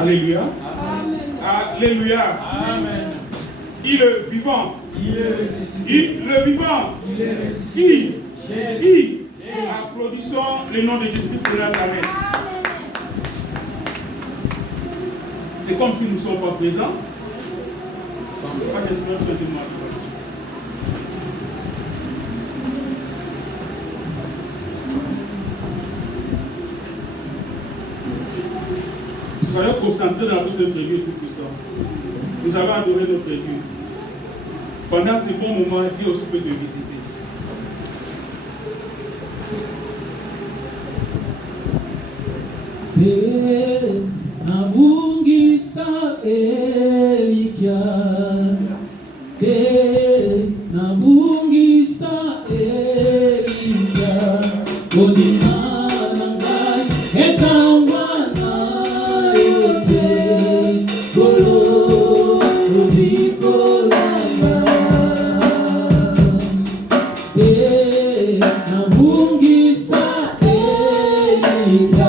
Alléluia. Alléluia. Amen. Il est vivant. Il est ressuscité. Il est vivant. Il est ressuscité. Qui applaudissons le nom de Jésus-Christ de Nazareth. C'est comme si nous ne sommes pas présents. Pas d'espérance de moi. Soyons concentrés dans la présence de Dieu Tout-Puissant. Nous avons adoré notre Dieu. Pendant ce bon moment, Dieu aussi peut te visiter. Nabungisa Elikia, nabungisa Elikia, Kodimana ngai etamwana yote, golo ubikolanga, nabungisa Elikia.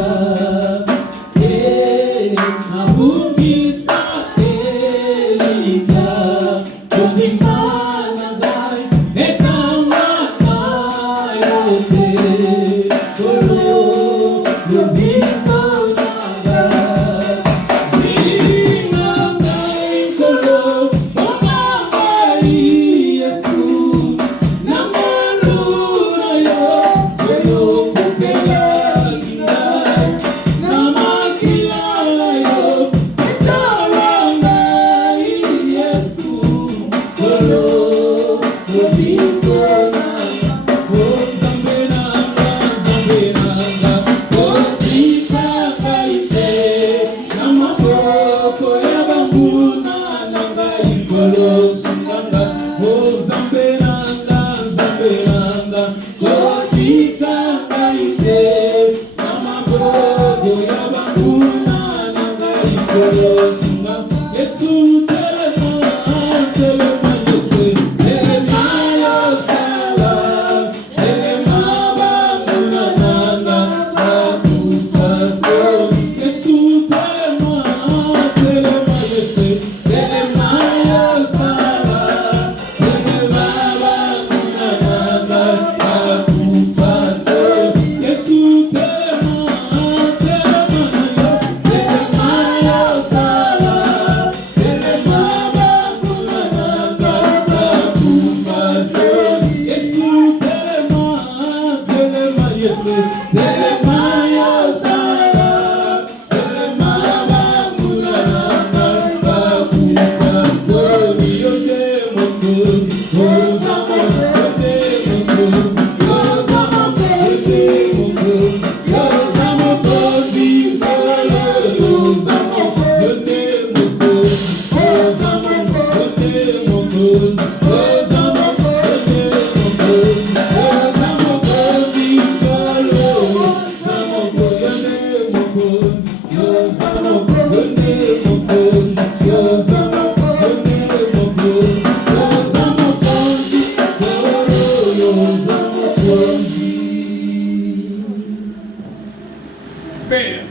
Père,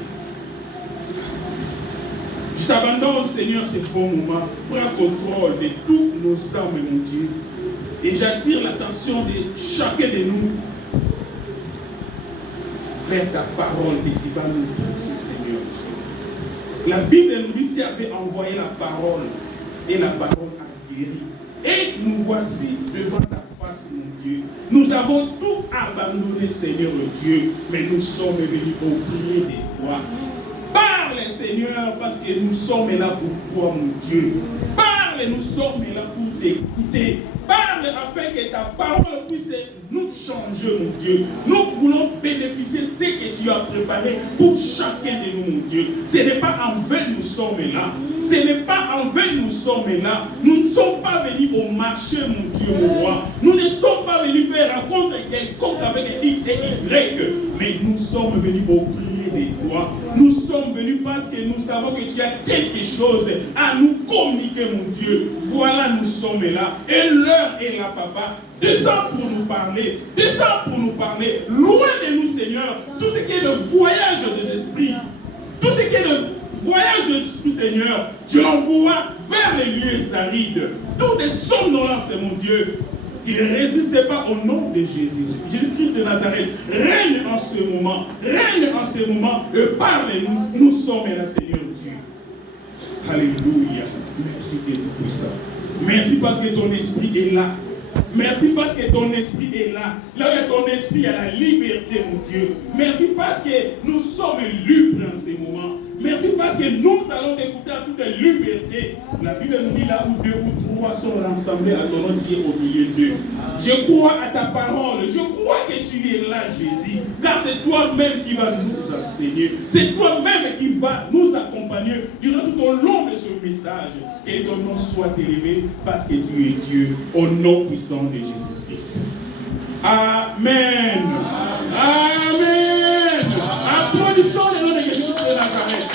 je t'abandonne, Seigneur, ce bon moment. Prends contrôle de tous nos âmes, mon Dieu. Et j'attire l'attention de chacun de nous vers ta parole que tu vas nous dresser, Seigneur Dieu. La Bible nous dit que tu avais envoyé la parole et la parole a guéri. Et nous voici devant ta face, mon Dieu. Nous avons tout abandonné, Seigneur Dieu, mais nous sommes venus auprès de toi. Parle, Seigneur, parce que nous sommes là pour toi, mon Dieu. Parle, nous sommes là pour t'écouter. Parle afin que ta parole puisse nous changer, mon Dieu. Nous voulons bénéficier de ce que tu as préparé pour chacun de nous, mon Dieu. Ce n'est pas en vain nous sommes là. Ce n'est pas en vain nous sommes là. Nous ne sommes pas venus au marché, mon Dieu, mon roi. Nous ne sommes pas venus faire rencontre quelconque avec X et Y. Mais nous sommes venus au prier de toi. Nous sommes venus parce que nous savons que tu as quelque chose à nous communiquer, mon Dieu. Voilà, nous sommes là. Et l'heure est là, papa. Descends pour nous parler. Descends pour nous parler. Loin de nous, Seigneur, tout ce qui est le voyage des esprits. Tout ce qui est le voyage Saint-Esprit, Seigneur, je l'envoie vers les lieux arides. Tous des somnolents, c'est mon Dieu, qui ne résistent pas au nom de Jésus. Jésus-Christ de Nazareth, règne en ce moment, et parlez-nous. Nous sommes là, Seigneur Dieu. Alléluia. Merci que tout puissant. Merci parce que ton esprit est là. Merci parce que ton esprit est là. Là où il y a ton esprit, il y a la liberté, mon Dieu. Merci parce que nous sommes libres en ces moments. Merci parce que nous allons écouter à toute liberté. La Bible nous dit là où 2 ou 3 sont rassemblés à ton nom, tu es au milieu d'eux. Je crois à ta parole. Je crois que tu es là, Jésus. Car c'est toi-même qui vas nous enseigner. C'est toi-même qui va nous accompagner durant tout au long de ce message. Que ton nom soit élevé parce que tu es Dieu. Au nom puissant de Jésus-Christ. Amen. Amen. Applaudissons le nom de Jésus de Nazareth.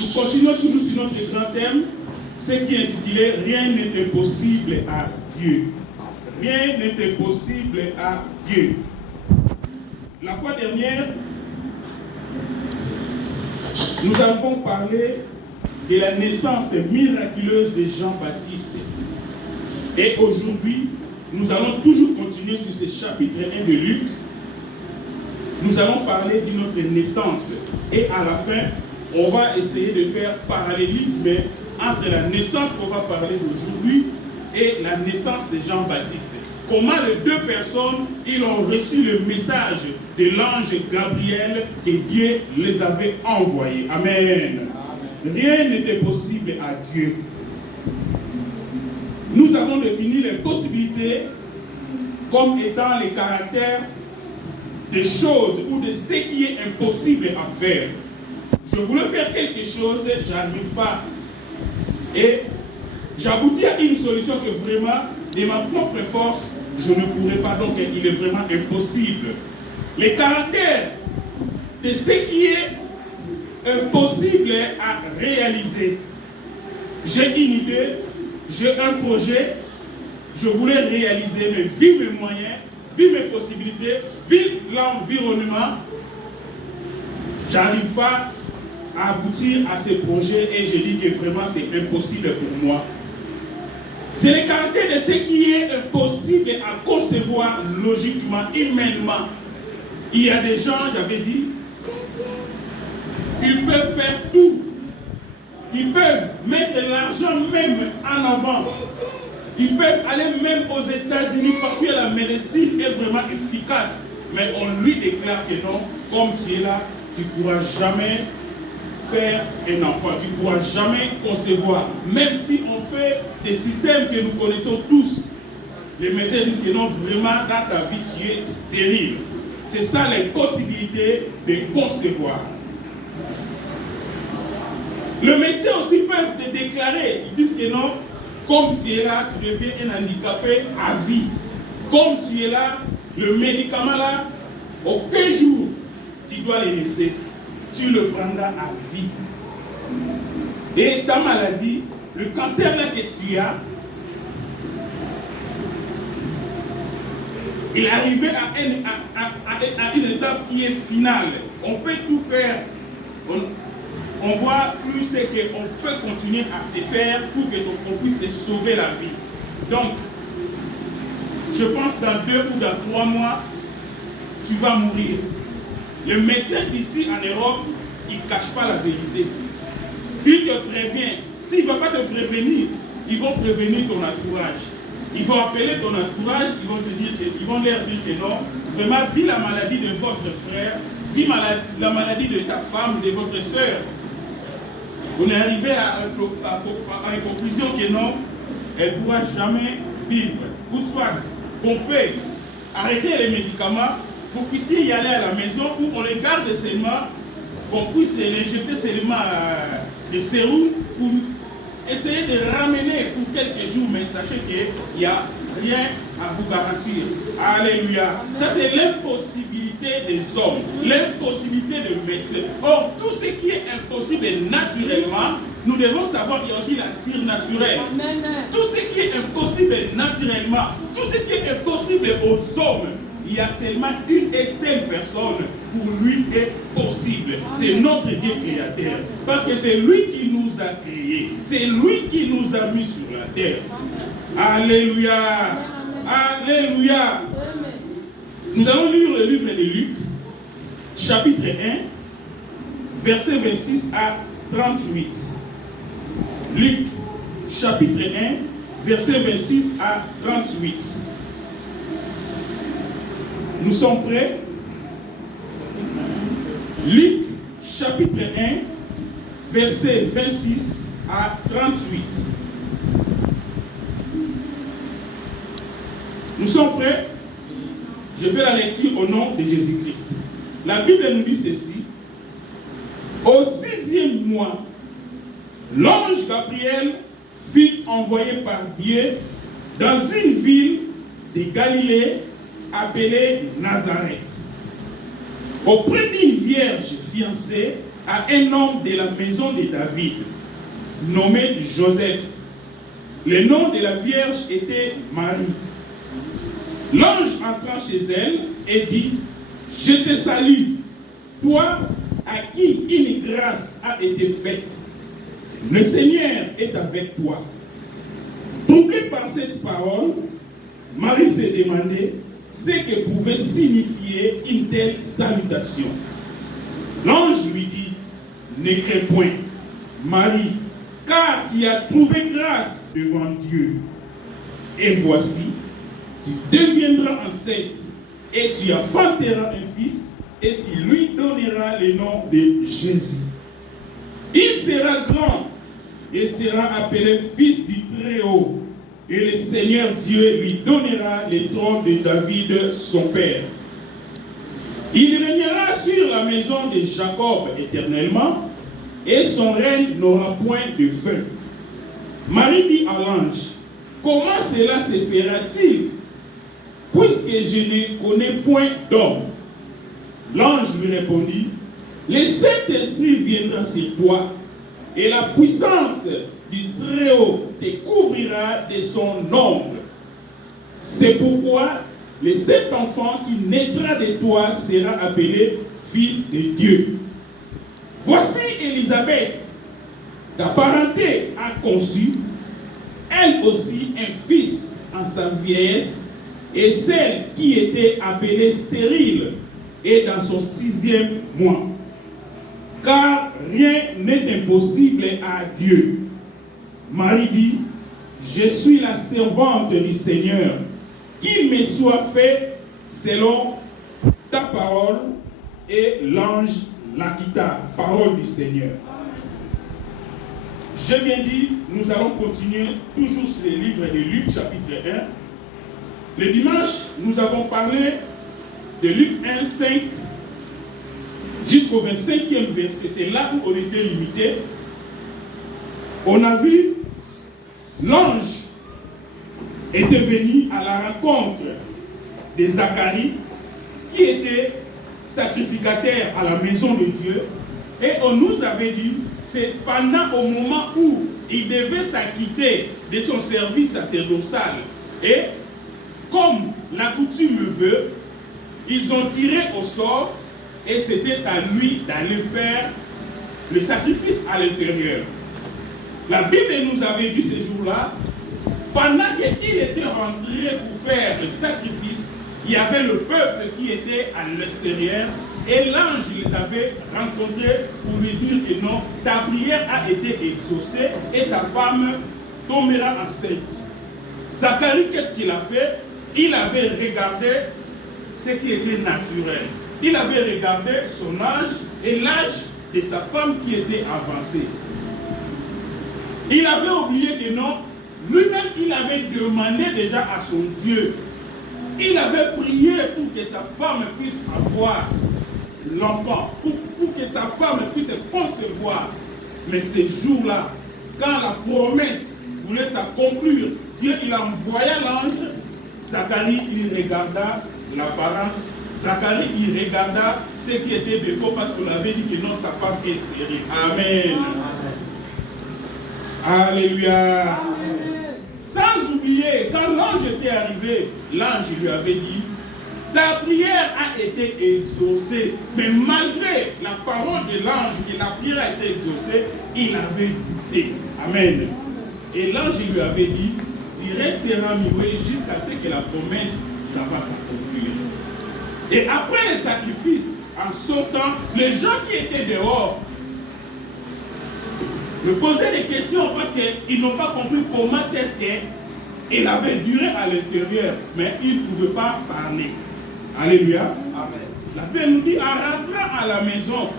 Nous continuons toujours sur notre grand thème, ce qui est intitulé « Rien n'est impossible à Dieu ». Rien n'est impossible à Dieu. La fois dernière, nous avons parlé de la naissance miraculeuse de Jean-Baptiste. Et aujourd'hui, nous allons toujours continuer sur ce chapitre 1 de Luc. Nous allons parler de notre naissance. Et à la fin, on va essayer de faire parallélisme entre la naissance qu'on va parler d'aujourd'hui et la naissance de Jean-Baptiste. Comment les deux personnes, ils ont reçu le message de l'ange Gabriel que Dieu les avait envoyés. Amen. Rien n'était possible à Dieu. Nous avons défini les possibilités comme étant les caractères des choses ou de ce qui est impossible à faire. Je voulais faire quelque chose, j'arrive pas. Et j'aboutis à une solution que vraiment, de ma propre force, je ne pourrais pas. Donc, il est vraiment impossible. Les caractères de ce qui est impossible à réaliser. J'ai une idée, j'ai un projet, je voulais réaliser, mais vu mes moyens, vu mes possibilités, vu l'environnement, j'arrive pas à aboutir à ce projet et je dis que vraiment c'est impossible pour moi. C'est le caractère de ce qui est impossible à concevoir logiquement, humainement. Il y a des gens, j'avais dit, ils peuvent faire tout. Ils peuvent mettre l'argent même en avant. Ils peuvent aller même aux États-Unis parce que la médecine est vraiment efficace. Mais on lui déclare que non, comme tu es là, tu ne pourras jamais faire un enfant. Tu ne pourras jamais concevoir. Même si on fait des systèmes que nous connaissons tous, les médecins disent que non, vraiment, dans ta vie, tu es stérile. C'est ça les possibilités de concevoir. Le médecin aussi peuvent te déclarer, ils disent que non, comme tu es là, tu deviens un handicapé à vie. Comme tu es là, le médicament là, aucun jour, tu dois le laisser. Tu le prendras à vie. Et ta maladie, le cancer là que tu as, il est arrivé à une étape qui est finale. On peut tout faire. On voit plus c'est qu'on peut continuer à te faire pour qu'on puisse te sauver la vie. Donc, je pense dans 2 ou dans 3 mois, tu vas mourir. Le médecin ici en Europe, il ne cache pas la vérité. Il te prévient. S'il ne va pas te prévenir, ils vont prévenir ton entourage. Ils vont appeler ton entourage, ils vont leur dire que non, vraiment, vis la maladie de votre frère, vis la maladie de ta femme, de votre soeur. On est arrivé à une conclusion que non, elle ne pourra jamais vivre. Ou soit qu'on peut arrêter les médicaments, vous puissiez y aller à la maison où on les garde seulement, qu'on puisse les jeter seulement des sérum pour essayer de ramener pour quelques jours, mais sachez qu'il n'y a rien à vous garantir. Alléluia. Ça, c'est l'impossibilité des hommes, l'impossibilité de médecins. Or, tout ce qui est impossible naturellement, nous devons savoir qu'il y a aussi la surnaturelle. Tout ce qui est impossible naturellement, tout ce qui est impossible aux hommes, il y a seulement une et seule personne pour lui est possible. C'est notre Dieu créateur. Parce que c'est lui qui nous a créés. C'est lui qui nous a mis sur la terre. Alléluia. Alléluia. Nous allons lire le livre de Luc, chapitre 1, verset 26 à 38. Luc, chapitre 1, verset 26 à 38. Nous sommes prêts? Luc, chapitre 1, verset 26 à 38. Nous sommes prêts? Je fais la lecture au nom de Jésus-Christ. La Bible nous dit ceci. Au 6e mois, l'ange Gabriel fut envoyé par Dieu dans une ville de Galilée appelée Nazareth, auprès d'une vierge fiancée à un homme de la maison de David, nommé Joseph. Le nom de la vierge était Marie. L'ange entra chez elle et dit, « Je te salue, toi à qui une grâce a été faite. Le Seigneur est avec toi. » Troublée par cette parole, Marie s'est demandé ce que pouvait signifier une telle salutation. L'ange lui dit, « Ne crains point, Marie, car tu as trouvé grâce devant Dieu. Et voici, tu deviendras enceinte et tu enfanteras un fils et tu lui donneras le nom de Jésus. Il sera grand et sera appelé fils du Très-Haut. Et le Seigneur Dieu lui donnera le trône de David, son père. Il régnera sur la maison de Jacob éternellement, et son règne n'aura point de fin. » Marie dit à l'ange, « Comment cela se fera-t-il, puisque je ne connais point d'homme? » L'ange lui répondit, « Le Saint-Esprit viendra sur toi, et la puissance du Très-Haut te couvrira de son ombre. C'est pourquoi le cet enfant qui naîtra de toi sera appelé Fils de Dieu. Voici Élisabeth, ta parenté a conçu, elle aussi un fils en sa vieillesse, et celle qui était appelée stérile est dans son 6e mois. Car rien n'est impossible à Dieu. Marie dit, « Je suis la servante du Seigneur, qu'il me soit fait selon ta parole. » Et l'ange la quitta. Parole du Seigneur. J'ai bien dit, nous allons continuer toujours sur les livres de Luc, chapitre 1. Le dimanche, nous avons parlé de Luc 1, 5 jusqu'au 25e verset. C'est là où on était limité. On a vu l'ange était venu à la rencontre de Zacharie, qui était sacrificateur à la maison de Dieu. Et on nous avait dit, c'est pendant au moment où il devait s'acquitter de son service sacerdotal. Et comme la coutume veut, ils ont tiré au sort et c'était à lui d'aller faire le sacrifice à l'intérieur. La Bible nous avait dit ce jour-là, pendant qu'il était rentré pour faire le sacrifice, il y avait le peuple qui était à l'extérieur et l'ange les avait rencontrés pour lui dire que non, ta prière a été exaucée et ta femme tombera enceinte. Zacharie, qu'est-ce qu'il a fait? Il avait regardé ce qui était naturel. Il avait regardé son âge et l'âge de sa femme qui était avancée. Il avait oublié que non, lui-même il avait demandé déjà à son Dieu. Il avait prié pour que sa femme puisse avoir l'enfant, pour que sa femme puisse concevoir. Mais ce jour-là, quand la promesse voulait s'accomplir, Dieu il envoya l'ange. Zacharie il regarda l'apparence. Zacharie il regarda ce qui était défaut parce qu'on avait dit que non, sa femme est stérile. Amen. Alléluia. Amen. Sans oublier, quand l'ange était arrivé, l'ange lui avait dit, La prière a été exaucée, mais malgré la parole de l'ange que la prière a été exaucée, il avait douté. Amen. Et l'ange lui avait dit, tu resteras muet jusqu'à ce que la promesse, ça va s'accomplir. Et après le sacrifice, en sautant, les gens qui étaient dehors me posaient des questions parce qu'ils n'ont pas compris comment est-ce qu'il avait duré à l'intérieur, mais ils ne pouvaient pas parler. Alléluia. Amen. La Bible nous dit, en rentrant à la maison,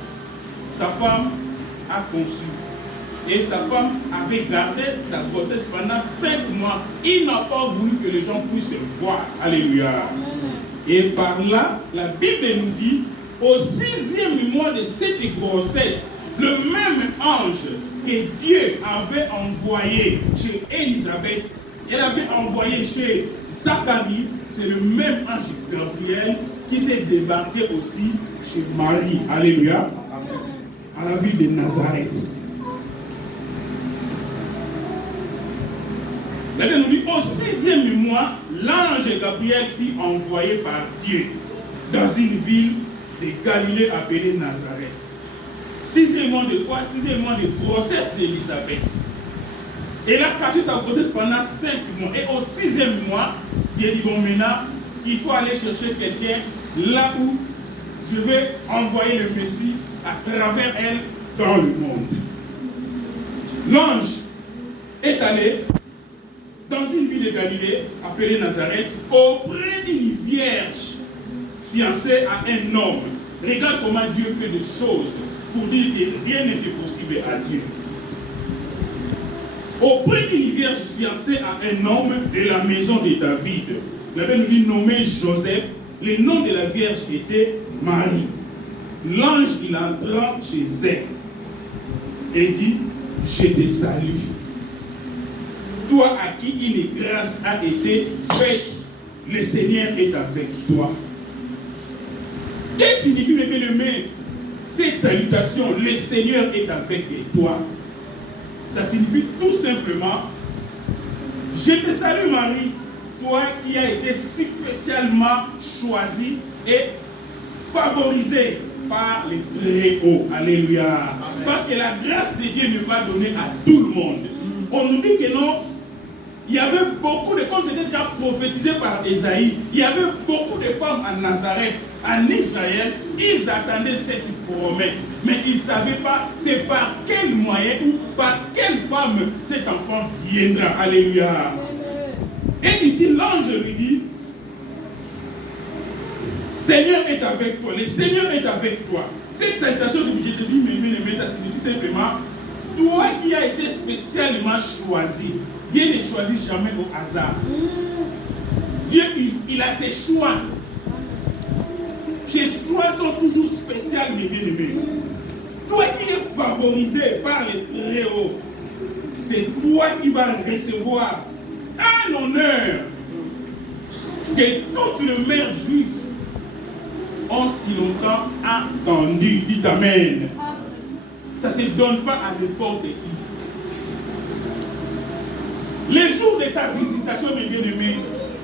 sa femme a conçu. Et sa femme avait gardé sa grossesse pendant 5 mois. Il n'a pas voulu que les gens puissent voir. Alléluia. Et par là, la Bible nous dit, au 6e mois de cette grossesse, le même ange que Dieu avait envoyé chez Élisabeth, elle avait envoyé chez Zacharie, c'est le même ange Gabriel qui s'est débarqué aussi chez Marie. Alléluia. À la ville de Nazareth. La Bible nous dit, au 6e mois, l'ange Gabriel fut envoyé par Dieu dans une ville de Galilée appelée Nazareth. 6e mois de quoi? 6e mois de grossesse d'Élisabeth. Elle a caché sa grossesse pendant 5 mois. Et au 6e mois, Dieu dit, bon maintenant, il faut aller chercher quelqu'un là où je vais envoyer le Messie à travers elle dans le monde. L'ange est allé dans une ville de Galilée appelée Nazareth auprès d'une vierge fiancée à un homme. Regarde comment Dieu fait des choses pour dire que rien n'était possible à Dieu. Auprès d'une vierge fiancée à un homme de la maison de David. La Bible nous dit nommé Joseph. Le nom de la vierge était Marie. L'ange, il entra chez elle et dit, je te salue. Toi à qui une grâce a été faite, le Seigneur est avec toi. Qu'est-ce que signifie, mes bien-aimés, cette salutation, le Seigneur est avec toi? Ça signifie tout simplement, je te salue Marie, toi qui as été si spécialement choisie et favorisée par les Très-Hauts. Alléluia. Amen. Parce que la grâce de Dieu n'est pas donnée à tout le monde. On nous dit que non, il y avait beaucoup de, comme c'était déjà prophétisé par Ésaïe, il y avait beaucoup de femmes à Nazareth, en Israël, ils attendaient cette promesse, mais ils ne savaient pas c'est par quel moyen ou par quelle femme cet enfant viendra. Alléluia. Et ici, l'ange lui dit, Seigneur est avec toi, le Seigneur est avec toi. Cette salutation, je te dis, mais ça signifie simplement, toi qui as été spécialement choisi. Dieu ne choisit jamais au hasard. Dieu, il a ses choix. Ses choix sont toujours spéciaux, mes bien-aimés. Toi qui es favorisé par les Très-Hauts, c'est toi qui vas recevoir un honneur que toutes les mères juives ont si longtemps attendu. Dites Amen. Ça ne se donne pas à n'importe qui. Les jours de ta visitation, mes bien-aimés,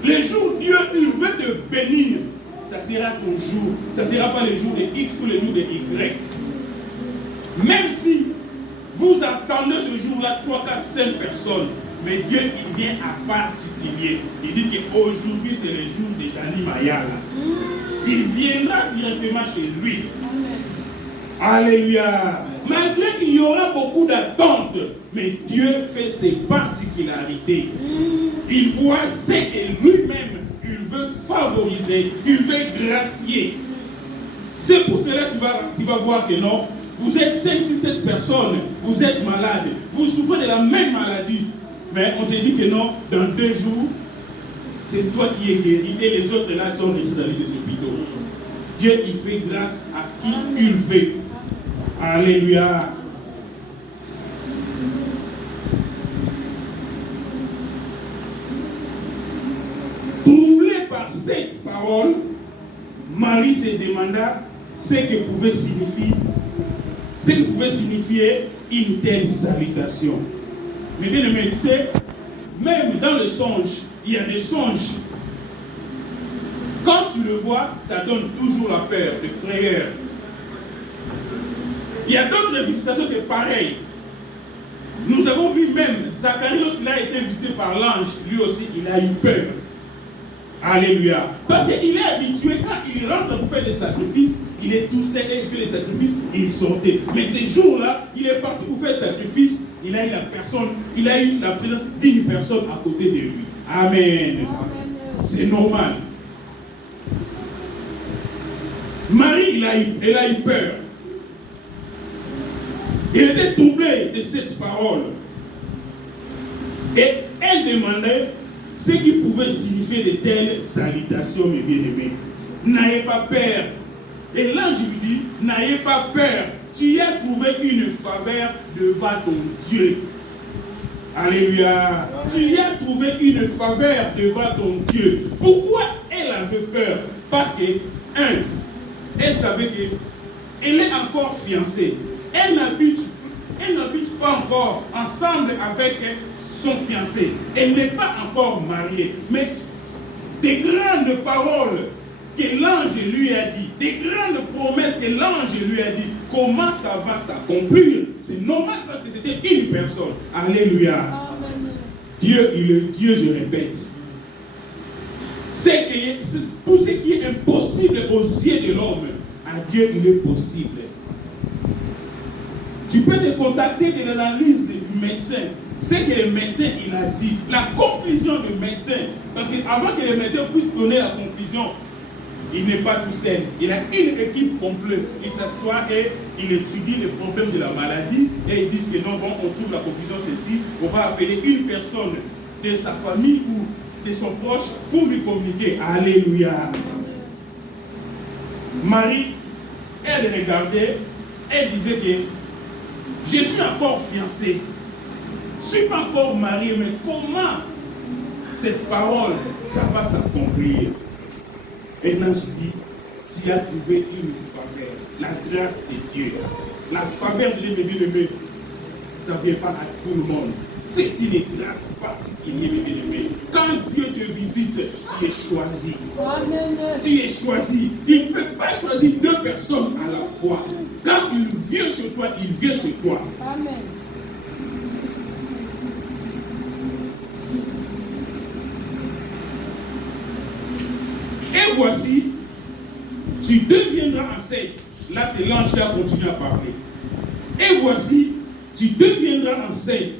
les jours où Dieu il veut te bénir, ça sera ton jour. Ça ne sera pas les jours de X ou les jours de Y. Même si vous attendez ce jour-là 3, 4, 5 personnes, mais Dieu il vient à particulier. Il dit qu'aujourd'hui c'est le jour de Dani Mayala. Il viendra directement chez lui. Alléluia. Malgré qu'il y aura beaucoup d'attentes, mais Dieu fait ses particularités. Il voit ce que lui-même, il veut favoriser, il veut gracier. C'est pour cela que tu vas voir que non, vous êtes 5, 6, 7 personnes, vous êtes malades, vous souffrez de la même maladie. Mais on te dit que non, dans 2 jours, c'est toi qui es guéri et les autres là sont restés dans les hôpitaux. Dieu, il fait grâce à qui il veut. Alléluia. Troublé par cette parole, Marie se demanda ce que pouvait signifier une telle salutation. Mais bien aimé, tu sais, même dans le songe, il y a des songes Quand tu le vois, ça donne toujours la peur, de frayeur. Il y a d'autres visitations, c'est pareil. Nous avons vu même Zacharie, lorsqu'il a été visité par l'ange, lui aussi, il a eu peur. Alléluia. Parce qu'il est habitué, quand il rentre pour faire des sacrifices, il est tout seul et il fait les sacrifices et il sortait. Mais ces jours-là, il est parti pour faire le sacrifice, il a eu la présence d'une personne à côté de lui. Amen. Amen. C'est normal. Marie, elle a eu peur. Il était troublé de cette parole. Et elle demandait ce qui pouvait signifier de telles salutations, mes bien-aimés. N'ayez pas peur. Et l'ange lui dit, n'ayez pas peur. Tu as trouvé une faveur devant ton Dieu. Alléluia. Tu as trouvé une faveur devant ton Dieu. Pourquoi elle avait peur? Parce que, elle savait qu'elle est encore fiancée. Elle n'habite pas encore ensemble avec son fiancé. Elle n'est pas encore mariée. Mais des grandes paroles que l'ange lui a dit, des grandes promesses que l'ange lui a dit, comment ça va s'accomplir? C'est normal parce que c'était une personne. Alléluia. Amen. Dieu, il est Dieu, je répète. C'est tout ce qui est impossible aux yeux de l'homme, à Dieu, il est possible. Tu peux te contacter de l'analyse du médecin. Ce que le médecin il a dit, la conclusion du médecin. Parce qu'avant que le médecin puisse donner la conclusion, il n'est pas tout seul. Il a une équipe complète. Il s'assoit et il étudie les problèmes de la maladie. Et ils disent que non, bon, on trouve la conclusion ceci. On va appeler une personne de sa famille ou de son proche pour lui communiquer. Alléluia. Marie, elle regardait, elle disait que je suis encore fiancée. Je ne suis pas encore mariée, mais comment cette parole, ça va s'accomplir? Et là, je dis, tu as trouvé une faveur, la grâce de Dieu. La faveur de Dieu, mes bien-aimés, ça ne vient pas à tout le monde. C'est une grâce particulière, mes bien-aimés. Quand Dieu te visite, tu es choisi. Amen. Tu es choisi. Il ne peut pas choisir deux personnes à la fois. Quand il vient chez toi, il vient chez toi. Amen. Et voici, tu deviendras enceinte. Là, c'est l'ange qui a continué à parler. Et voici, tu deviendras enceinte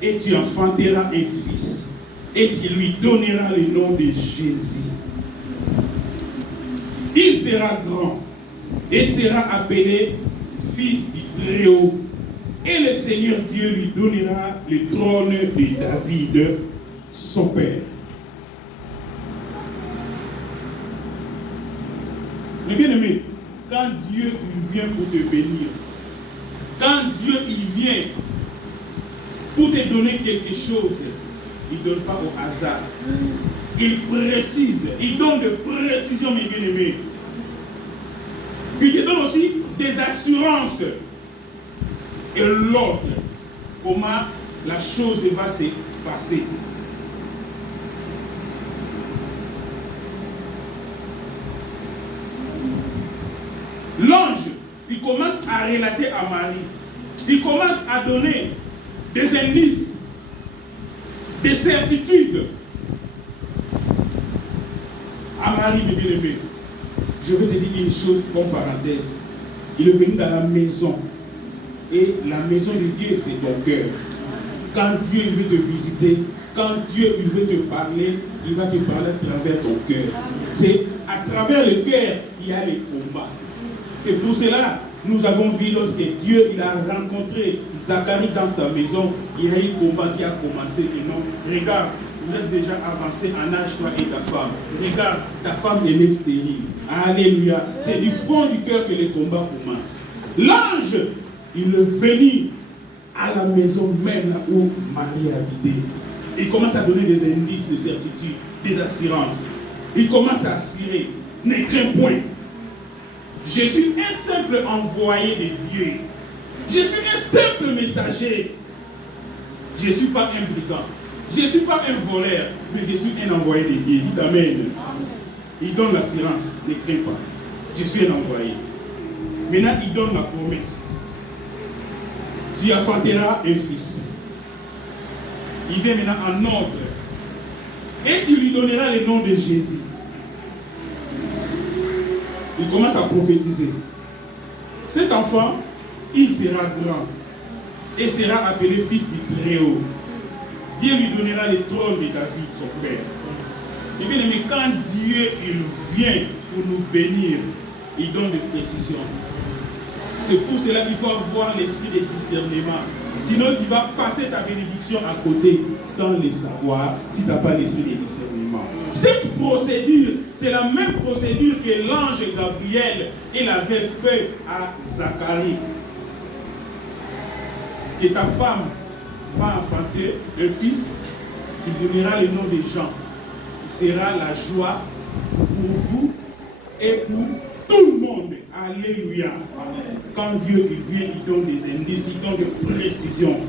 et tu enfanteras un fils. Et tu lui donneras le nom de Jésus. Il sera grand et sera appelé fils du Très-Haut. Et le Seigneur Dieu lui donnera le trône de David, son père. Mais bien aimé, quand Dieu il vient pour te bénir, quand Dieu il vient pour te donner quelque chose, il ne donne pas au hasard. Il précise, il donne de précisions, mes bien-aimés. Il te donne aussi des assurances. Et l'autre, comment la chose va se passer. L'ange, il commence à relater à Marie. Il commence à donner des indices, des certitudes à Marie, mes bien-aimés. Je vais te dire une chose comme parenthèse. Il est venu dans la maison. Et la maison de Dieu, c'est ton cœur. Quand Dieu il veut te visiter, quand Dieu il veut te parler, il va te parler à travers ton cœur. C'est à travers le cœur qu'il y a les combats. C'est pour cela nous avons vu lorsque Dieu il a rencontré Zacharie dans sa maison, il y a eu un combat qui a commencé. Et non, regarde, vous êtes déjà avancé en âge, toi et ta femme. Regarde, ta femme elle est stérile. Alléluia. C'est du fond du cœur que les combats commencent. L'ange, il est venu à la maison même là où Marie habitait. Il commence à donner des indices de certitude, des assurances. Il commence à assurer. Ne crains point. Je suis un simple envoyé de Dieu. Je suis un simple messager. Je ne suis pas un brigand. Je ne suis pas un voleur, mais je suis un envoyé de Dieu. Dites Amen. Il donne l'assurance, ne crains pas. Je suis un envoyé. Maintenant, il donne la promesse. Tu enfanteras un fils. Il vient maintenant en ordre. Et tu lui donneras le nom de Jésus. Il commence à prophétiser. Cet enfant, il sera grand et sera appelé fils du Très-Haut. Dieu lui donnera le trône de David, son père. Et bien aimé, quand Dieu il vient pour nous bénir, il donne des précisions. C'est pour cela qu'il faut avoir l'esprit de discernement. Sinon, tu vas passer ta bénédiction à côté sans le savoir si tu n'as pas l'esprit de discernement. Cette procédure, c'est la même procédure que l'ange Gabriel il avait fait à Zacharie. Que ta femme va enfanter un fils, tu donneras le nom de Jean. Il sera la joie pour vous et pour tout le monde. Alléluia. Amen. Quand Dieu il vient, il donne des indices, il donne des précisions.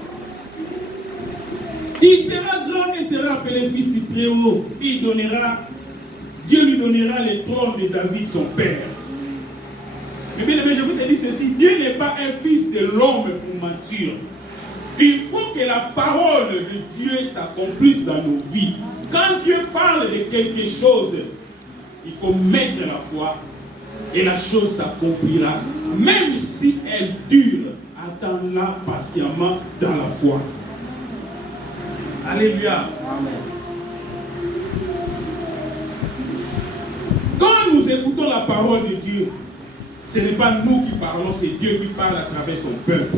Il sera grand et sera appelé fils du Très-Haut. Dieu lui donnera le trône de David, son père. Mais bien aimé, je vous te dis ceci, Dieu n'est pas un fils de l'homme pour mentir. Il faut que la parole de Dieu s'accomplisse dans nos vies. Quand Dieu parle de quelque chose, il faut mettre la foi et la chose s'accomplira. Même si elle dure, attends-la patiemment dans la foi. Alléluia. Amen. Quand nous écoutons la parole de Dieu, ce n'est pas nous qui parlons, c'est Dieu qui parle à travers son peuple.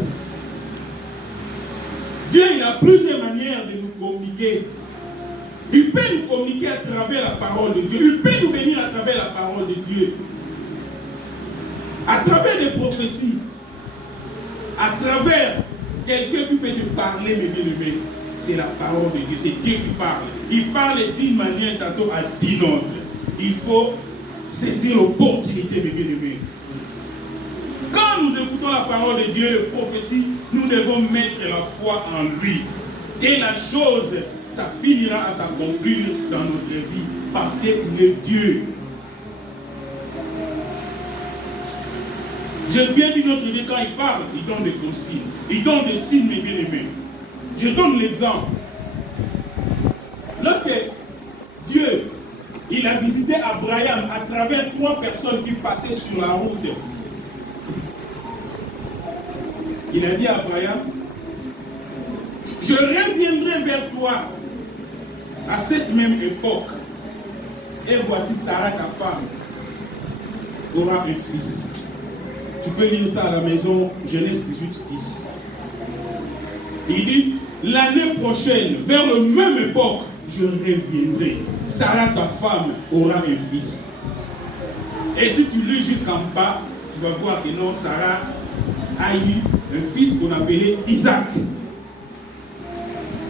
Dieu, il a plusieurs manières de nous communiquer. Il peut nous communiquer à travers la parole de Dieu. Il peut nous bénir à travers la parole de Dieu. À travers des prophéties. À travers quelqu'un qui peut te parler, mes bien-aimés. C'est la parole de Dieu. C'est Dieu qui parle. Il parle d'une manière tantôt à d'une autre. Il faut saisir l'opportunité, mes bien-aimés. Quand nous écoutons la parole de Dieu, les prophéties, nous devons mettre la foi en lui. Et la chose, ça finira à s'accomplir dans notre vie. Parce qu'il est Dieu. J'ai bien dit notre Dieu, quand il parle, il donne des consignes. Il donne des signes, mes bien-aimés. Je donne l'exemple. Lorsque Dieu, il a visité Abraham à travers 3 personnes qui passaient sur la route. Il a dit à Abraham, je reviendrai vers toi à cette même époque. Et voici Sarah, ta femme, aura un fils. Tu peux lire ça à la maison, Genèse 18, 10. Il dit, l'année prochaine, vers la même époque, je reviendrai. Sarah, ta femme, aura un fils. Et si tu lis jusqu'en bas, tu vas voir que non, Sarah a eu un fils qu'on appelait Isaac.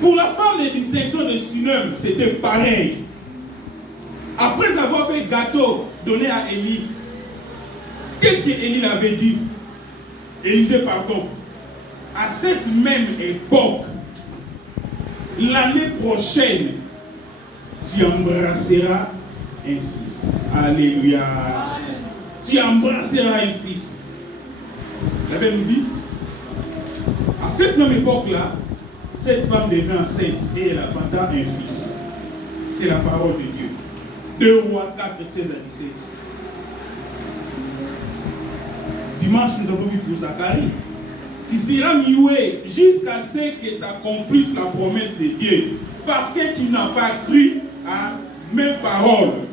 Pour la femme de distinction de Sunem, c'était pareil. Après avoir fait gâteau donné à Élie, qu'est-ce qu'Élie avait dit? Élisée, pardon. À cette même époque, l'année prochaine, tu embrasseras un fils. Alléluia. Amen. Tu embrasseras un fils. La Bible nous dit, à cette même époque-là, cette femme devint enceinte et elle enfanta un fils. C'est la parole de Dieu. 2 Rois 4, 16 à 17. Dimanche, nous avons vu pour Zacharie. Tu seras muet jusqu'à ce que s'accomplisse la promesse de Dieu. Parce que tu n'as pas cru à mes paroles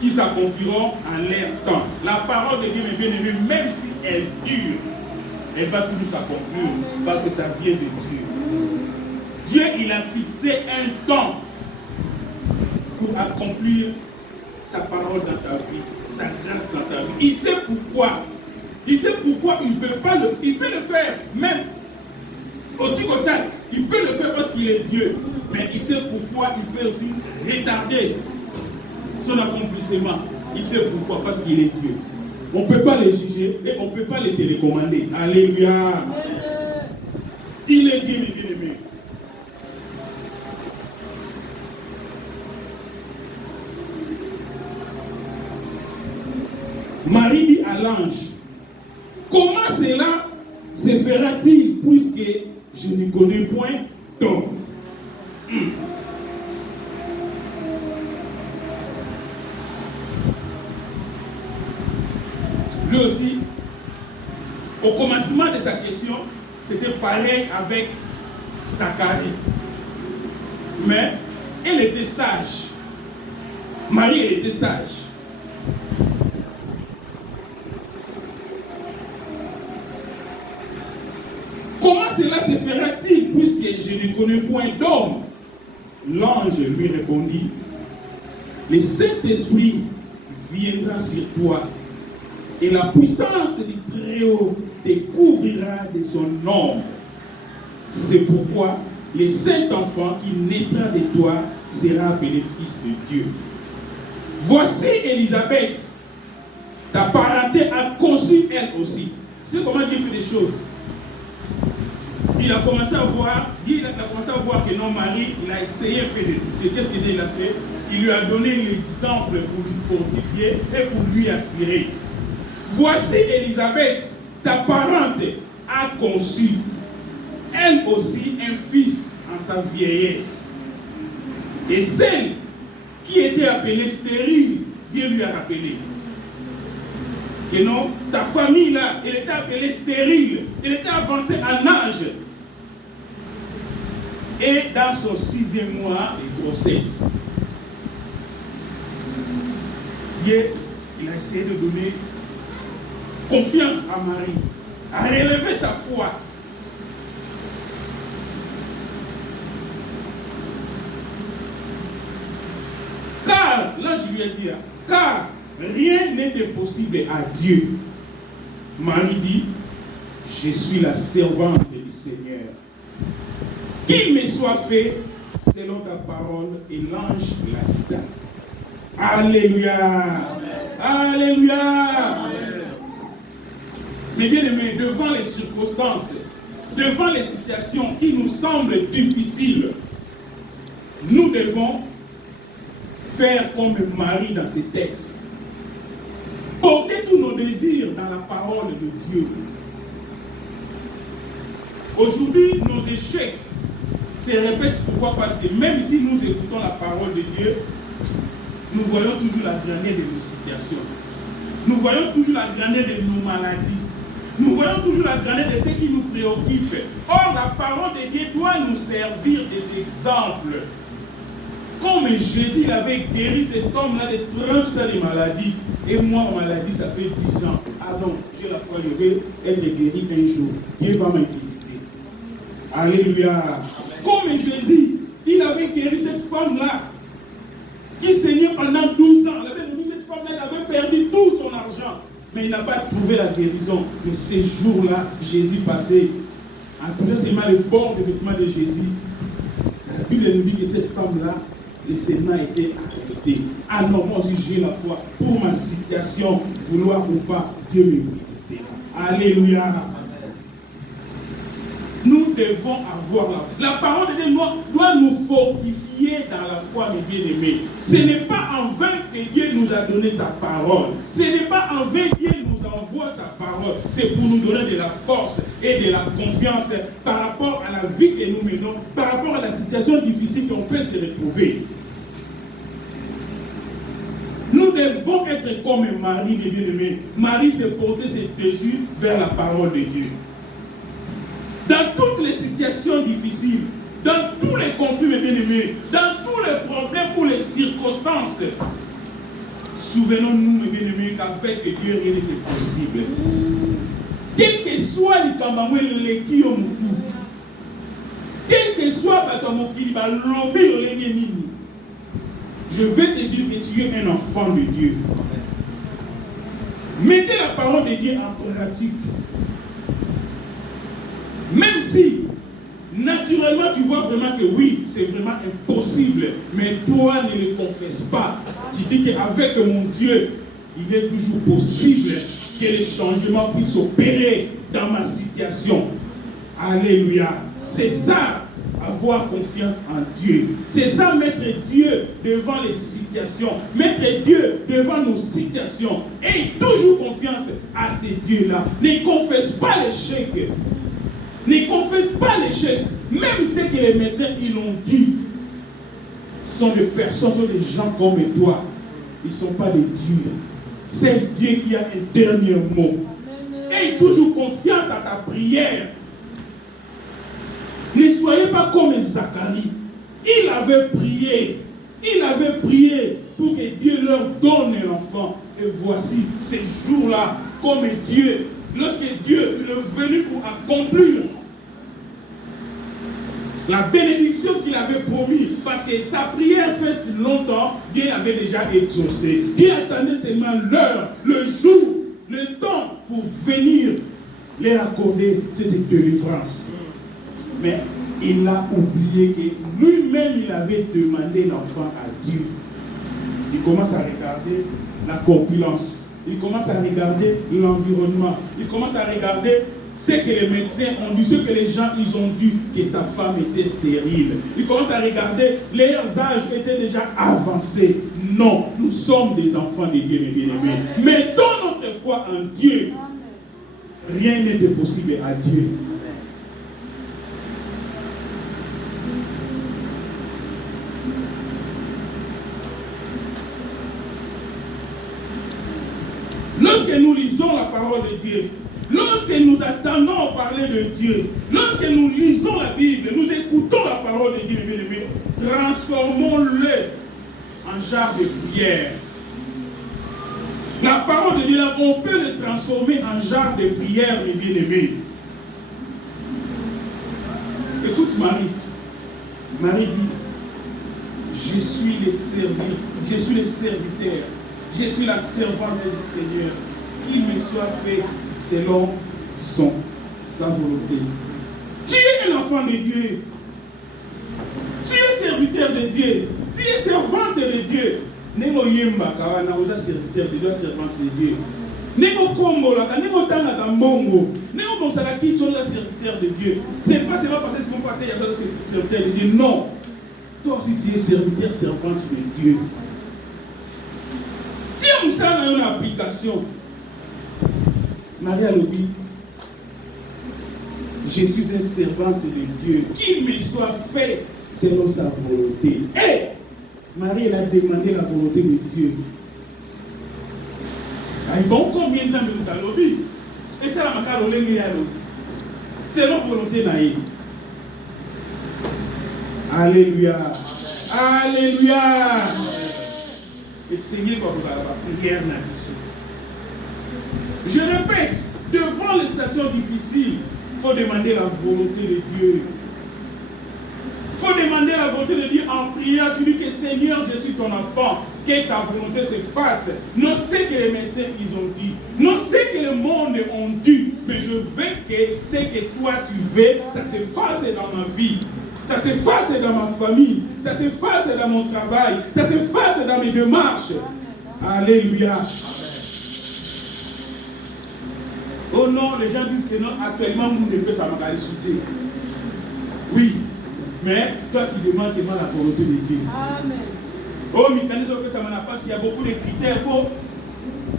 qui s'accompliront en leur temps. La parole de Dieu, mes bien-aimés, même si elle dure, elle va toujours s'accomplir parce que ça vient de Dieu. Dieu, il a fixé un temps pour accomplir sa parole dans ta vie, sa grâce dans ta vie. Il sait pourquoi. Il sait pourquoi il ne veut pas le faire. Il peut le faire, même au tic-au-tac. Il peut le faire parce qu'il est Dieu. Mais il sait pourquoi il peut aussi retarder son accomplissement. Il sait pourquoi, parce qu'il est Dieu. On ne peut pas les juger et on ne peut pas les télécommander. Alléluia. Il est Dieu, mes bien-aimés. Marie dit à l'ange, comment cela se fera-t-il puisque je ne connais point d'homme? Lui aussi, au commencement de sa question, c'était pareil avec Zacharie. Mais elle était sage. Marie, elle était sage. Comment cela se fera-t-il puisque je ne connais point d'homme? L'ange lui répondit, le Saint-Esprit viendra sur toi et la puissance du Très-Haut te couvrira de son ombre. C'est pourquoi le Saint-Enfant qui naîtra de toi sera appelé Fils de Dieu. Voici Élisabeth, ta parenté a conçu elle aussi. C'est comment Dieu fait des choses. Il a commencé à voir, que non, Marie, il a essayé un peu de qu'est-ce qu'il a fait. Il lui a donné l'exemple pour lui fortifier et pour lui assurer. Voici Élisabeth, ta parente, a conçu, elle aussi, un fils en sa vieillesse. Et celle qui était appelée stérile, Dieu lui a rappelé. Que non, ta famille là, elle était appelée stérile, elle était avancée en âge. Et dans son 6e mois de grossesse, Dieu, il a essayé de donner confiance à Marie, à relever sa foi. Car, là je lui ai dit, car rien n'est impossible à Dieu. Marie dit, je suis la servante du Seigneur. Qu'il me soit fait selon ta parole, et l'ange la quitta. Alléluia. Amen. Alléluia. Amen. Mais bien aimés, devant les circonstances, devant les situations qui nous semblent difficiles, nous devons faire comme Marie dans ces textes. Porter tous nos désirs dans la parole de Dieu. Aujourd'hui, nos échecs se répètent. Pourquoi? Parce que même si nous écoutons la parole de Dieu, nous voyons toujours la grandeur de nos situations. Nous voyons toujours la grandeur de nos maladies. Nous voyons toujours la grandeur de ce qui nous préoccupe. Or, la parole de Dieu doit nous servir des exemples. Comme Jésus il avait guéri cet homme-là de 30 ans de maladie, et moi, ma maladie, ça fait 10 ans. Ah non, j'ai la foi, je vais être guéri un jour. Dieu va me visiter. Alléluia. Comme Jésus, il avait guéri cette femme-là, qui saignait pendant 12 ans. Il avait mis cette femme-là, elle avait perdu tout son argent. Mais il n'a pas trouvé la guérison. Mais ces jours-là, Jésus passait, en touchant seulement le bord des vêtements de Jésus. La Bible nous dit que cette femme-là, le saignement a été arrêté. Ah non, moi aussi j'ai la foi. Pour ma situation, vouloir ou pas, Dieu me visitera. Alléluia. Nous devons avoir la parole de Dieu doit nous fortifier dans la foi, mes bien-aimés. Ce n'est pas en vain que Dieu nous a donné sa parole. Ce n'est pas en vain que Dieu nous envoie sa parole. C'est pour nous donner de la force et de la confiance par rapport à la vie que nous menons, par rapport à la situation difficile qu'on peut se retrouver. Nous devons être comme Marie, mes bien-aimés. Marie s'est portée ses yeux vers la parole de Dieu. Dans toutes les situations difficiles, dans tous les conflits, mes bien-aimés, dans tous les problèmes ou les circonstances, souvenons-nous, mes bien-aimés, qu'avec Dieu, rien n'est possible. Quel que soit le Kamamwe, le Kiyomutu, quel que soit le lobby, je vais te dire que tu es un enfant de Dieu. Mettez la parole de Dieu en pratique. Même si, naturellement, tu vois vraiment que oui, c'est vraiment impossible, mais toi ne le confesses pas. Tu dis qu'avec mon Dieu, il est toujours possible que les changements puissent opérer dans ma situation. Alléluia. C'est ça, avoir confiance en Dieu. C'est ça, mettre Dieu devant les situations. Mettre Dieu devant nos situations. Et toujours confiance à ces dieux-là. Ne confesse pas l'échec. Ne confesse pas l'échec. Même ce que les médecins ils ont dit. Sont des personnes, sont des gens comme toi. Ils ne sont pas des dieux. C'est Dieu qui a un dernier mot. Aie toujours confiance à ta prière. Ne soyez pas comme Zacharie. Il avait prié. Il avait prié pour que Dieu leur donne l'enfant. Et voici ces jours-là, comme Dieu, lorsque Dieu est venu pour accomplir la bénédiction qu'il avait promis, parce que sa prière faite longtemps, Dieu l'avait déjà exaucé. Dieu attendait seulement l'heure, le jour, le temps pour venir les accorder cette délivrance. Mais il a oublié que lui-même il avait demandé l'enfant à Dieu. Il commence à regarder la corpulence, il commence à regarder l'environnement, il commence à regarder ce que les médecins ont dit, ce que les gens ils ont dit, que sa femme était stérile. Ils commencent à regarder, leurs âges étaient déjà avancés. Non, nous sommes des enfants de Dieu, mes bien-aimés. Mettons notre foi en Dieu. Rien n'était possible à Dieu. Lorsque nous lisons la parole de Dieu, lorsque nous attendons parler de Dieu, lorsque nous lisons la Bible, nous écoutons la parole de Dieu, transformons-le en genre de prière. La parole de Dieu, on peut le transformer en genre de prière, mes bien-aimés. Écoute Marie. Marie dit, je suis le serviteur, je suis la servante du Seigneur, qu'il me soit fait selon sa volonté. Tu es un enfant de Dieu. Tu es serviteur de Dieu. Tu es servante de Dieu. Némo yemba kawana oza serviteur de Dieu, servante de Dieu. Némo kombola, némo tanga kambongo. Némo bonsala qui sont la serviteur de Dieu. C'est pas seulement parce que c'est mon père qui est serviteur de Dieu. Non. Toi aussi tu es serviteur, servante de Dieu. Si on a une application, Marie a dit, je suis un servante de Dieu, qu'il me soit fait selon sa volonté. Et Marie elle a demandé la volonté de Dieu. Bon, combien de temps nous avons dit? Et c'est la macarole selon volonté naïe. Alléluia. Alléluia. Le Seigneur va vous faire la prière dans je répète, devant les situations difficiles, il faut demander la volonté de Dieu. Il faut demander la volonté de Dieu en priant. Tu dis que Seigneur, je suis ton enfant, que ta volonté se fasse. Non, c'est que les médecins ils ont dit. Non, c'est que le monde ont dit. Mais je veux que ce que toi tu veux, ça se fasse dans ma vie. Ça se fasse dans ma famille. Ça se fasse dans mon travail. Ça se fasse dans mes démarches. Alléluia. Oh non, les gens disent que non, actuellement, nous ne pouvons pas sauter. Oui, mais toi tu demandes seulement la volonté de Dieu. Amen. Oh, mécanisme que ça m'en a pas, s'il y a beaucoup de critères,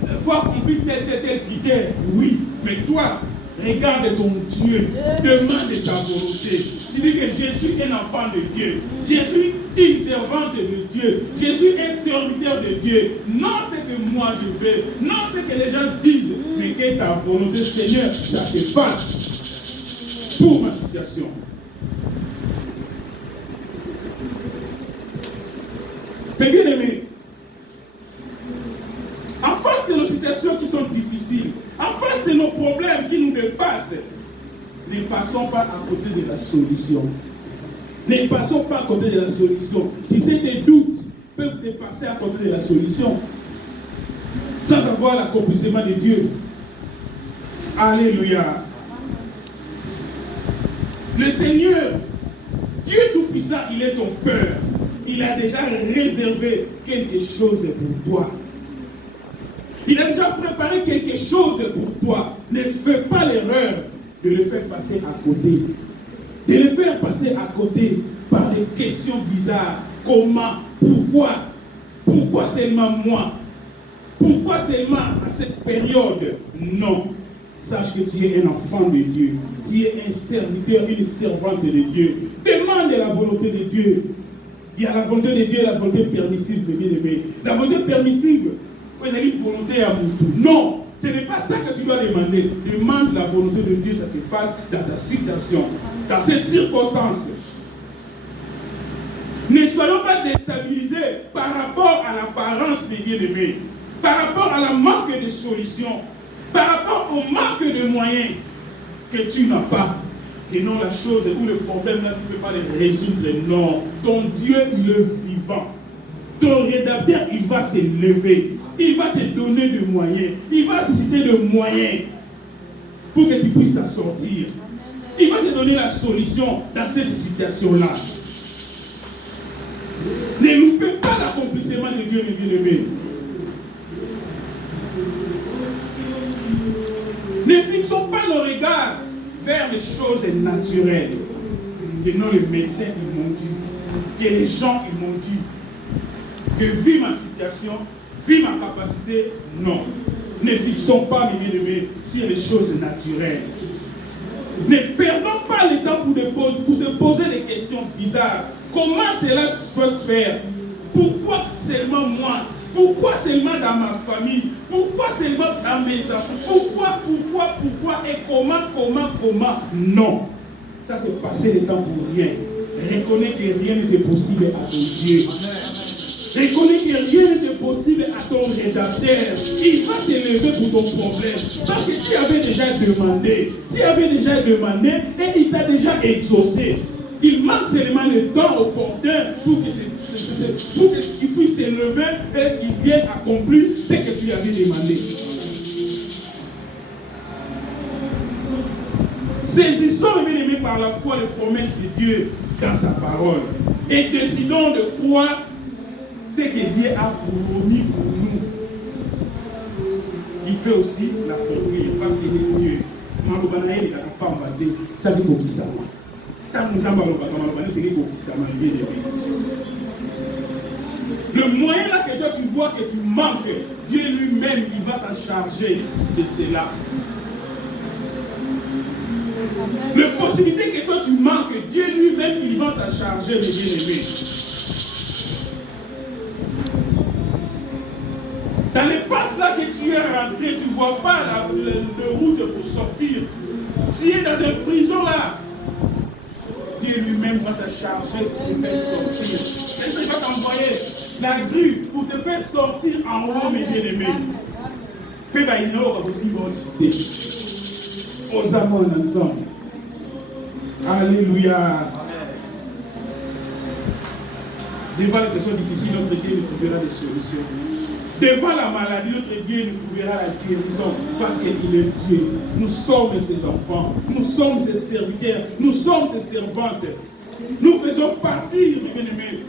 il faut accomplir tel critère. Oui, mais toi, regarde ton Dieu, demande sa volonté. Tu dis que je suis un enfant de Dieu, je suis une servante de Dieu, je suis un serviteur de Dieu. Non ce que moi je veux, non ce que les gens disent, mais que ta volonté, Seigneur, ça se passe pour ma situation. Mais bien aimé, en face de nos situations qui sont difficiles, en face de nos problèmes qui nous dépassent, ne passons pas à côté de la solution. Ne passons pas à côté de la solution. Qui sait tes doutes peuvent te passer à côté de la solution sans avoir l'accomplissement de Dieu. Alléluia. Le Seigneur, Dieu Tout-Puissant, il est ton Père. Il a déjà réservé quelque chose pour toi. Il a déjà préparé quelque chose pour toi. Ne fais pas l'erreur de le faire passer à côté. de les faire passer à côté par des questions bizarres. Comment? Pourquoi? Pourquoi seulement moi? Pourquoi seulement à cette période? Non. Sache que tu es un enfant de Dieu. Tu es un serviteur, une servante de Dieu. Demande la volonté de Dieu. Il y a la volonté de Dieu et la volonté permissive, mes bien-aimés. La volonté permissive, vous avez une volonté à Moutou. Non, ce n'est pas ça que tu dois demander. Demande la volonté de Dieu, ça se fasse dans ta situation, dans cette circonstance. Ne soyons pas déstabilisés par rapport à l'apparence des bien-aimés, par rapport à la manque de solutions, par rapport au manque de moyens que tu n'as pas. Que non, la chose ou le problème là, tu ne peux pas les résoudre. Non, ton Dieu, il est vivant. Ton rédacteur, il va se lever. Il va te donner des moyens. Il va susciter des moyens pour que tu puisses t'en sortir. Il va te donner la solution dans cette situation-là. Ne loupez pas l'accomplissement de Dieu, mes bien-aimés. Ne fixons pas nos regards vers les choses naturelles. Que non, les médecins ils m'ont dit, que les gens ils m'ont dit, que vu ma situation, vu ma capacité, non. Ne fixons pas, mes bien-aimés, sur les choses naturelles. Ne perdons pas le temps pour se poser des questions bizarres. Comment cela peut se faire? Pourquoi seulement moi? Pourquoi seulement dans ma famille? Pourquoi seulement dans mes enfants? Pourquoi et comment? Non. Ça c'est passer le temps pour rien. Reconnais que rien n'était possible à ton Dieu. Reconnais que rien n'était possible à ton rédacteur. Il va te lever pour ton problème. Parce que tu avais déjà demandé et il t'a déjà exaucé. Il manque seulement le temps opportun pour qu'il puisse se lever et qu'il vienne accomplir ce que tu avais demandé. Saisissons, bien aimés, par la foi les promesses de Dieu dans sa parole et décidons de croire ce que Dieu a promis pour nous. Il peut aussi l'accomplir parce qu'il est Dieu. Le moyen là que toi tu vois que tu manques, Dieu lui-même il va s'en charger de cela. La possibilité que toi tu manques, Dieu lui-même il va s'en charger, mes bien-aimés. Dans les passes là que tu es rentré, tu ne vois pas la route pour sortir. Tu es dans une prison là. Dieu lui-même va se charger pour te faire sortir. Est-ce qu'il va t'envoyer la grue pour te faire sortir en haut, mes bien-aimés? Aux amants ensemble. Alléluia. Devant les situations difficiles, notre Dieu nous trouvera des solutions. Devant la maladie, notre Dieu nous trouvera la guérison parce qu'il est Dieu. Nous sommes ses enfants, nous sommes ses serviteurs, nous sommes ses servantes. Nous faisons partie, mes bien-aimés,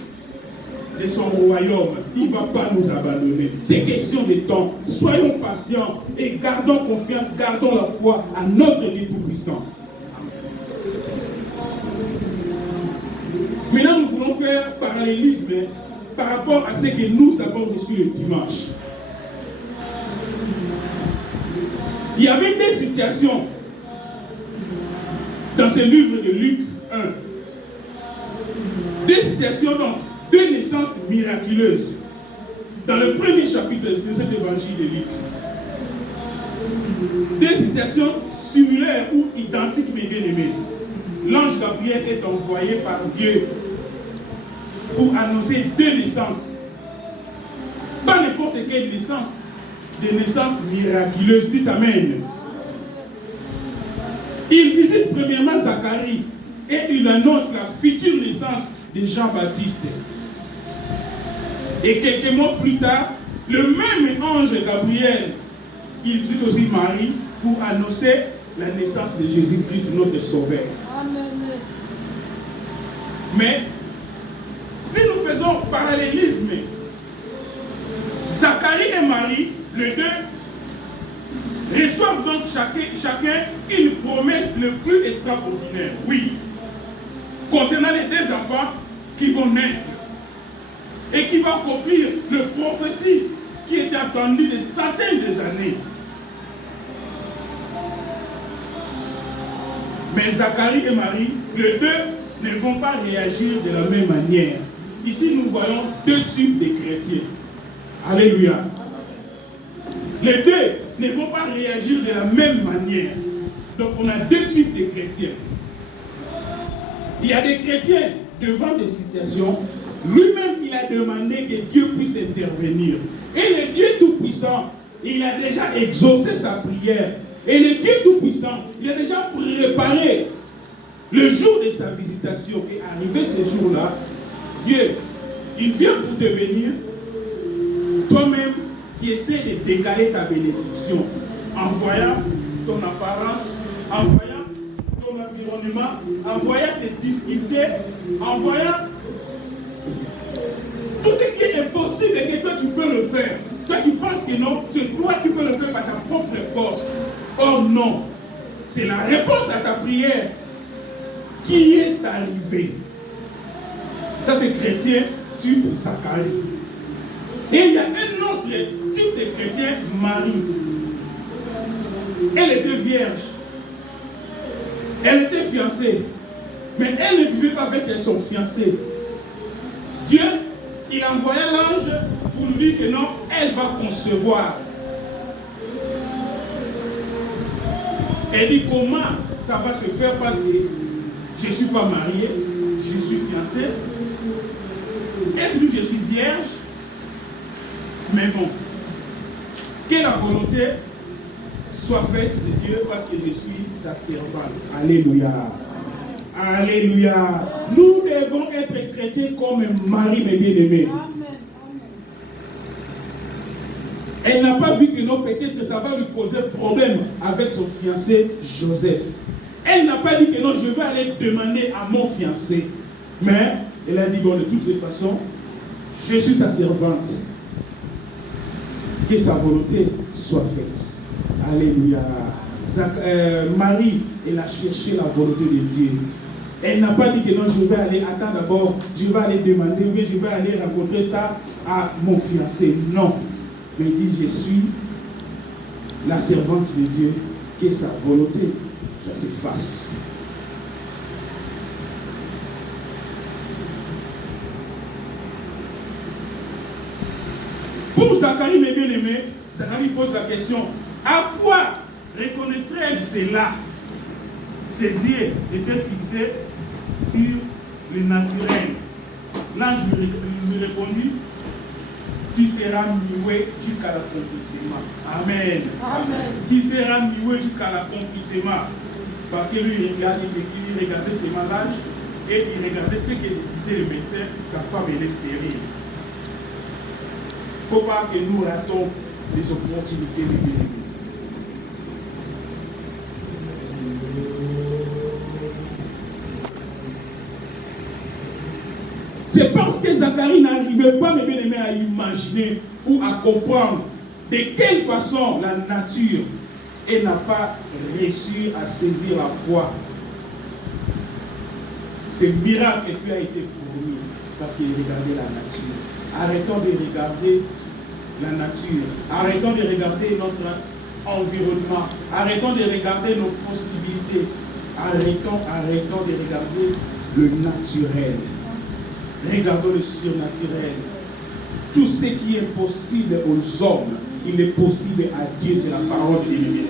de son royaume. Il ne va pas nous abandonner. C'est question de temps. Soyons patients et gardons confiance, gardons la foi à notre Dieu Tout-Puissant. Maintenant, nous voulons faire parallélisme par rapport à ce que nous avons reçu le dimanche. Il y avait des situations dans ce livre de Luc 1. Des situations donc, de naissances miraculeuses. Dans le premier chapitre de cet évangile de Luc. Des situations similaires ou identiques, mes bien-aimés. L'ange Gabriel est envoyé par Dieu pour annoncer deux naissances. Pas n'importe quelle naissance, des naissances miraculeuses. Dites Amen. Il visite premièrement Zacharie et il annonce la future naissance de Jean-Baptiste. Et quelques mois plus tard, le même ange Gabriel, il visite aussi Marie pour annoncer la naissance de Jésus-Christ, notre Sauveur. Amen. Mais si nous faisons parallélisme, Zacharie et Marie, les deux, reçoivent donc chacun une promesse le plus extraordinaire. Oui, concernant les deux enfants qui vont naître et qui vont accomplir le prophétie qui était attendue des centaines d'années. Mais Zacharie et Marie, les deux ne vont pas réagir de la même manière. Ici, nous voyons deux types de chrétiens. Alléluia. Les deux ne vont pas réagir de la même manière. Donc, on a deux types de chrétiens. Il y a des chrétiens devant des situations. Lui-même, il a demandé que Dieu puisse intervenir. Et le Dieu Tout-Puissant, il a déjà exaucé sa prière. Et le Dieu Tout-Puissant, il a déjà préparé le jour de sa visitation. Et arrivé ce jour-là, Dieu, il vient pour te bénir. Toi-même, tu essaies de décaler ta bénédiction en voyant ton apparence, en voyant ton environnement, en voyant tes difficultés, en voyant tout ce qui est impossible et que toi tu peux le faire. Toi qui penses que non, c'est toi qui peux le faire par ta propre force. Oh non, c'est la réponse à ta prière qui est arrivée. Ça c'est chrétien type Zacharie. Et il y a un autre type de chrétien, Marie. Elle était vierge. Elle était fiancée. Mais elle ne vivait pas avec son fiancé. Dieu, il envoya l'ange pour lui dire que non, elle va concevoir. Elle dit comment ça va se faire parce que je ne suis pas mariée, je suis fiancée. Est-ce que je suis vierge? Mais bon, que la volonté soit faite de Dieu parce que je suis sa servante. Alléluia. Alléluia. Nous devons être chrétiens comme Marie, mes bien-aimés. Elle n'a pas vu que non, peut-être ça va lui poser problème avec son fiancé Joseph. Elle n'a pas dit que non, je vais aller demander à mon fiancé. Mais elle a dit, bon, de toutes les façons, je suis sa servante. Que sa volonté soit faite. Alléluia. Marie, elle a cherché la volonté de Dieu. Elle n'a pas dit que non, je vais aller, attends d'abord, je vais aller demander, oui, je vais aller rencontrer ça à mon fiancé. Non. Mais il dit, je suis la servante de Dieu, que sa volonté, ça se fasse. Pour Zacharie, mes bien-aimés, Zacharie pose la question, à quoi reconnaîtrais-je cela? Ses yeux étaient fixés sur le naturel. L'ange lui répondit, tu seras muet jusqu'à l'accomplissement. Amen. Amen. Tu seras muet jusqu'à l'accomplissement. Parce que lui, il regardait ses malages et il regardait ce que disait le médecin, ta femme elle est stérile. Il ne faut pas que nous ratons les opportunités de Dieu. C'est parce que Zacharie n'arrivait pas, mes bien-aimés, à imaginer ou à comprendre de quelle façon la nature, elle n'a pas réussi à saisir la foi. Ce miracle lui a été promis parce qu'il regardait la nature. Arrêtons de regarder la nature. Arrêtons de regarder notre environnement. Arrêtons de regarder nos possibilités. Arrêtons de regarder le naturel. Regardons le surnaturel. Tout ce qui est possible aux hommes, il est possible à Dieu. C'est la parole de Dieu.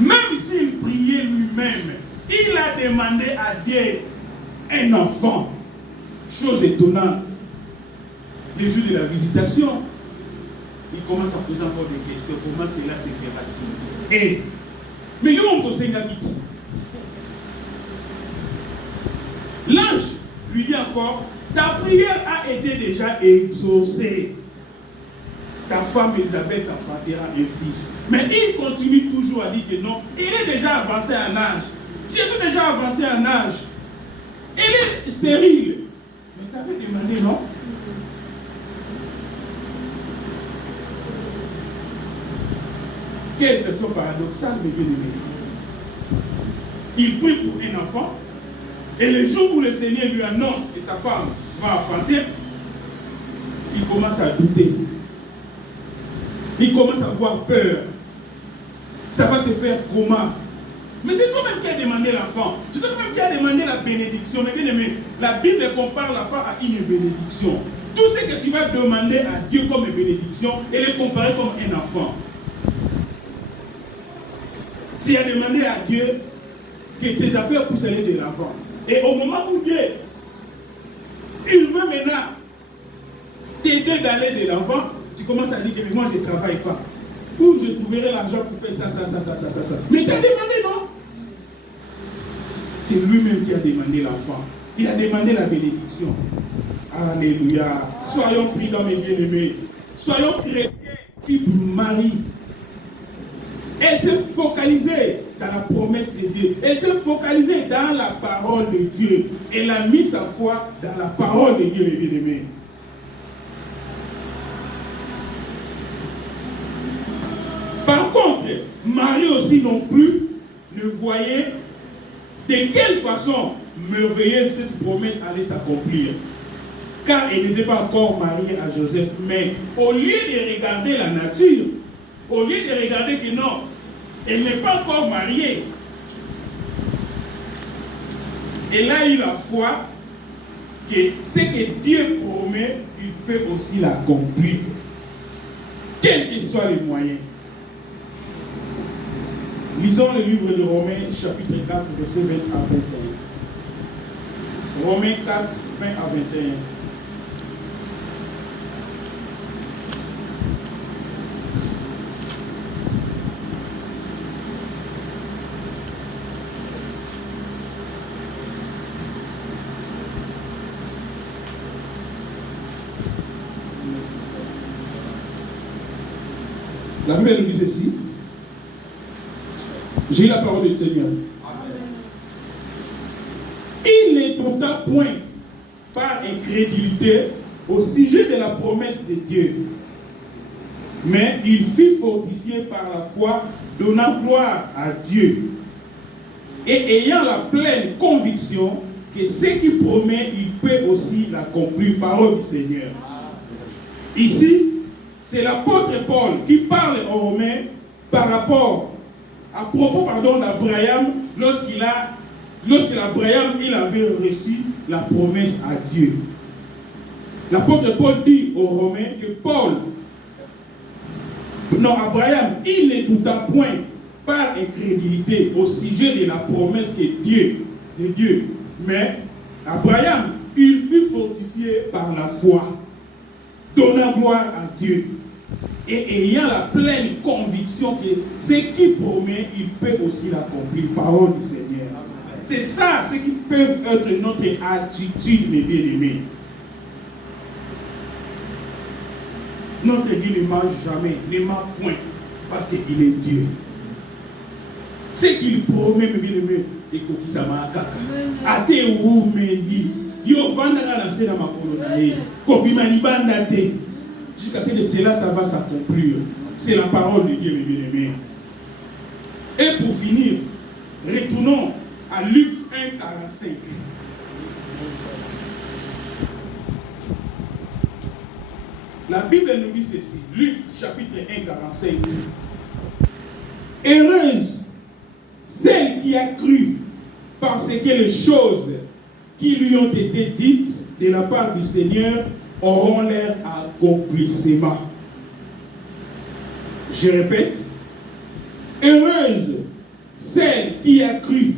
Même s'il priait lui-même, il a demandé à Dieu un enfant. Chose étonnante. Le jour de la visitation, il commence à poser encore des questions. Comment cela se fera-t-il? Mais il y a un conseil d'habitude. L'ange lui dit encore, ta prière a été déjà exaucée. Ta femme Elisabeth enfantera un fils. Mais il continue toujours à dire que non, il est déjà avancé en âge. Jésus est déjà avancé en âge. Il est stérile. Mais tu avais demandé, non? Quelle question paradoxale, mes bien-aimés. Il prie pour un enfant, Et le jour où le Seigneur lui annonce que sa femme va enfanter, il commence à douter. Il commence à avoir peur. Ça va se faire comment? Mais c'est toi-même qui as demandé l'enfant. C'est toi-même qui as demandé la bénédiction. Mais bien aimé, la Bible compare l'enfant à une bénédiction. Tout ce que tu vas demander à Dieu comme une bénédiction, elle est comparée comme un enfant. Tu as demandé à Dieu que tes affaires puissent aller de l'avant. Et au moment où Dieu, il veut maintenant t'aider d'aller de l'avant, tu commences à dire que moi je ne travaille pas. Où je trouverai l'argent pour faire ça. Mais tu as demandé, non? C'est lui-même qui a demandé l'enfant. Il a demandé la bénédiction. Alléluia. Soyons prudents, mes bien-aimés. Soyons chrétiens type Marie. Elle s'est focalisée dans la promesse de Dieu. Elle s'est focalisée dans la parole de Dieu. Elle a mis sa foi dans la parole de Dieu, mes bien-aimés. Par contre, Marie aussi non plus ne voyait de quelle façon merveilleuse cette promesse allait s'accomplir. Car elle n'était pas encore mariée à Joseph. Mais au lieu de regarder la nature, au lieu de regarder que non, elle n'est pas encore mariée, elle a eu la foi que ce que Dieu promet, il peut aussi l'accomplir. Quels que soient les moyens. Lisons le livre de Romains, chapitre 4, versets 20 à 21. Romains 4, 20 à 21. La Bible nous dit ceci. J'ai la parole du Seigneur. Amen. Il n'est pourtant point par incrédulité au sujet de la promesse de Dieu, mais il fut fortifié par la foi, donnant gloire à Dieu, et ayant la pleine conviction que ce qu'il promet, il peut aussi l'accomplir. Parole du Seigneur. Ici, c'est l'apôtre Paul qui parle aux Romains par rapport à propos d'Abraham, lorsqu'Abraham il avait reçu la promesse à Dieu. L'apôtre Paul dit aux Romains que Abraham, il ne douta point par incrédulité au sujet de la promesse de Dieu. Mais Abraham, il fut fortifié par la foi, donnant gloire à Dieu. Et ayant la pleine conviction que ce qu'il promet, il peut aussi l'accomplir. Parole du Seigneur. C'est ça, ce qui peut être notre attitude, mes bien-aimés. Notre Dieu ne ment jamais, ne ment point, parce qu'il est Dieu. Ce qu'il promet, mes bien-aimés, et qu'il s'en va à kaka. Ate ou meli. Yo vanda la sena makolonae. Kobimani bandate. Jusqu'à ce que cela, ça va s'accomplir. C'est la parole de Dieu, mes bien-aimés. Et pour finir, retournons à Luc 1, 45. La Bible nous dit ceci. Luc, chapitre 1, 45. Heureuse celle qui a cru parce que les choses qui lui ont été dites de la part du Seigneur auront leur accomplissement. Je répète, heureuse celle qui a cru,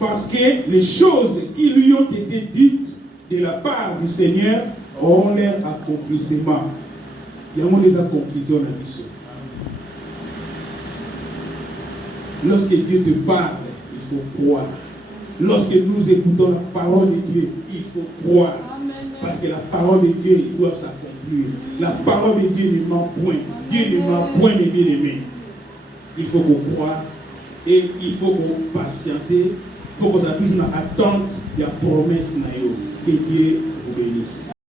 parce que les choses qui lui ont été dites de la part du Seigneur auront leur accomplissement. Il y a des conclusions dans la mission. Lorsque Dieu te parle, il faut croire. Lorsque nous écoutons la parole de Dieu, il faut croire. Parce que la parole de Dieu doit s'accomplir. La parole de Dieu ne ment point. Dieu ne ment point, mes bien-aimés. Il faut qu'on croie et il faut qu'on patiente. Il faut qu'on soit toujours dans l'attente de la promesse. Que Dieu vous bénisse.